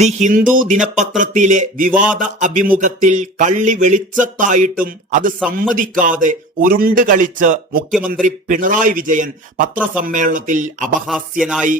The Hindu ദിനപത്രത്തിലെ വിവാദ അഭിമുഖത്തിൽ കള്ളി വെളിച്ചത്തായിട്ടും അത് സമ്മതിക്കാതെ ഉരുണ്ട് കളിച്ച് മുഖ്യമന്ത്രി പിണറായി വിജയൻ പത്രസമ്മേളനത്തിൽ അപഹാസ്യനായി.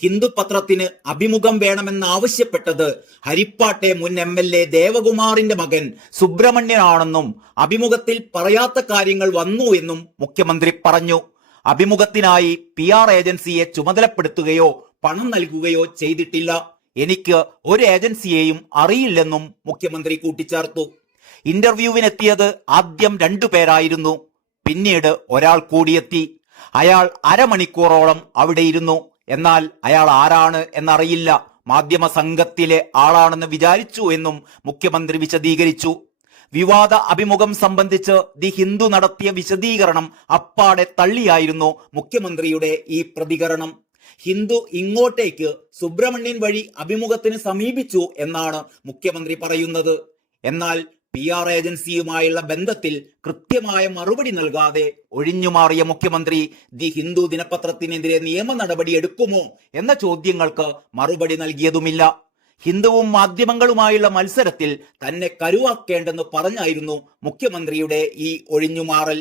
ഹിന്ദു പത്രത്തിന് അഭിമുഖം വേണമെന്നാവശ്യപ്പെട്ടത് ഹരിപ്പാട്ടെ മുൻ എം എൽ എ ദേവകുമാറിന്റെ മകൻ സുബ്രഹ്മണ്യനാണെന്നും അഭിമുഖത്തിൽ പറയാത്ത കാര്യങ്ങൾ വന്നു എന്നും മുഖ്യമന്ത്രി പറഞ്ഞു. അഭിമുഖത്തിനായി പി ഏജൻസിയെ ചുമതലപ്പെടുത്തുകയോ പണം നൽകുകയോ ചെയ്തിട്ടില്ല. എനിക്ക് ഒരു ഏജൻസിയെയും അറിയില്ലെന്നും മുഖ്യമന്ത്രി കൂട്ടിച്ചേർത്തു. ഇന്റർവ്യൂവിനെത്തിയത് ആദ്യം രണ്ടു പേരായിരുന്നു. പിന്നീട് ഒരാൾ കൂടിയെത്തി. അയാൾ അരമണിക്കൂറോളം അവിടെ ഇരുന്നു. എന്നാൽ അയാൾ ആരാണ് എന്നറിയില്ല. മാധ്യമ സംഘത്തിലെ ആളാണെന്ന് വിചാരിച്ചു എന്നും മുഖ്യമന്ത്രി വിശദീകരിച്ചു. വിവാദ അഭിമുഖം സംബന്ധിച്ച് ദി ഹിന്ദു നടത്തിയ വിശദീകരണം അപ്പാടെ തള്ളിയായിരുന്നു മുഖ്യമന്ത്രിയുടെ ഈ പ്രതികരണം. ഹിന്ദു ഇങ്ങോട്ടേക്ക് സുബ്രഹ്മണ്യൻ വഴി അഭിമുഖത്തിന് സമീപിച്ചു എന്നാണ് മുഖ്യമന്ത്രി പറയുന്നത്. എന്നാൽ പി ആർ ഏജൻസിയുമായുള്ള ബന്ധത്തിൽ കൃത്യമായ മറുപടി നൽകാതെ ഒഴിഞ്ഞുമാറിയ മുഖ്യമന്ത്രി ദി ഹിന്ദു ദിനപത്രത്തിനെതിരെ നിയമ നടപടി എടുക്കുമോ? എന്ന ചോദ്യങ്ങൾക്ക് മറുപടി നൽകിയതുമില്ല. ഹിന്ദുവും മാധ്യമങ്ങളുമായുള്ള മത്സരത്തിൽ തന്നെ കരുവാക്കേണ്ടെന്ന് പറഞ്ഞായിരുന്നു മുഖ്യമന്ത്രിയുടെ ഈ ഒഴിഞ്ഞുമാറൽ.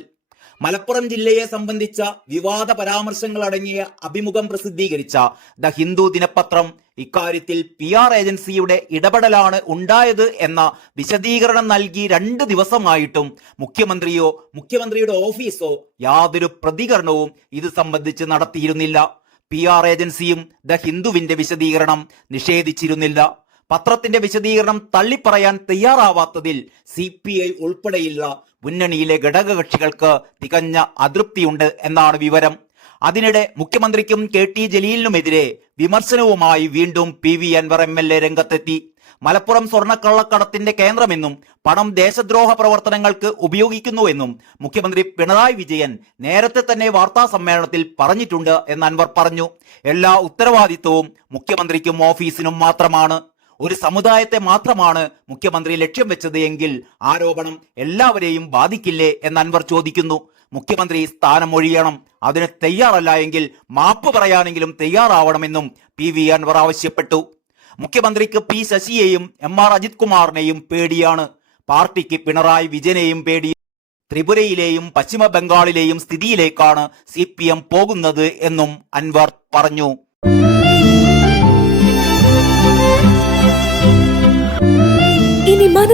മലപ്പുറം ജില്ലയെ സംബന്ധിച്ച വിവാദ പരാമർശങ്ങൾ അടങ്ങിയ അഭിമുഖം പ്രസിദ്ധീകരിച്ച ദ ഹിന്ദു ദിനപത്രം ഇക്കാര്യത്തിൽ പി ആർ ഏജൻസിയുടെ ഇടപെടലാണ് ഉണ്ടായത് എന്ന വിശദീകരണം നൽകി രണ്ട് ദിവസമായിട്ടും മുഖ്യമന്ത്രിയോ മുഖ്യമന്ത്രിയുടെ ഓഫീസോ യാതൊരു പ്രതികരണവും ഇത് സംബന്ധിച്ച് നടത്തിയിരുന്നില്ല. പി ആർ ഏജൻസിയും ദ ഹിന്ദുവിന്റെ വിശദീകരണം നിഷേധിച്ചിരുന്നില്ല. പത്രത്തിന്റെ വിശദീകരണം തള്ളിപ്പറയാൻ തയ്യാറാവാത്തതിൽ സി പി ഐ ഉൾപ്പെടെയുള്ള മുന്നണിയിലെ ഘടകകക്ഷികൾക്ക് തികഞ്ഞ അതൃപ്തിയുണ്ട് എന്നാണ് വിവരം. അതിനിടെ മുഖ്യമന്ത്രിക്കും കെ ടി ജലീലിനുമെതിരെ വിമർശനവുമായി വീണ്ടും P V Anvar M L A രംഗത്തെത്തി. മലപ്പുറം സ്വർണക്കള്ളക്കടത്തിന്റെ കേന്ദ്രമെന്നും പണം ദേശദ്രോഹ പ്രവർത്തനങ്ങൾക്ക് ഉപയോഗിക്കുന്നുവെന്നും മുഖ്യമന്ത്രി പിണറായി വിജയൻ നേരത്തെ തന്നെ വാർത്താ സമ്മേളനത്തിൽ പറഞ്ഞിട്ടുണ്ട് എന്ന് അൻവർ പറഞ്ഞു. എല്ലാ ഉത്തരവാദിത്വവും മുഖ്യമന്ത്രിക്കും ഓഫീസിനും മാത്രമാണ്. ഒരു സമുദായത്തെ മാത്രമാണ് മുഖ്യമന്ത്രി ലക്ഷ്യം വെച്ചത് എങ്കിൽ ആരോപണം എല്ലാവരെയും ബാധിക്കില്ലേ എന്ന് അൻവർ ചോദിക്കുന്നു. മുഖ്യമന്ത്രി സ്ഥാനം ഒഴിയണം. അതിന് തയ്യാറല്ല എങ്കിൽ മാപ്പ് പറയാനെങ്കിലും തയ്യാറാവണമെന്നും പി വി അൻവർ ആവശ്യപ്പെട്ടു. മുഖ്യമന്ത്രിക്ക് പി ശശിയെയും എം ആർ അജിത് കുമാറിനെയും പേടിയാണ്. പാർട്ടിക്ക് പിണറായി വിജയനെയും പേടി. ത്രിപുരയിലെയും പശ്ചിമ ബംഗാളിലെയും സ്ഥിതിയിലേക്കാണ് സി പി എം പോകുന്നത് എന്നും അൻവർ പറഞ്ഞു.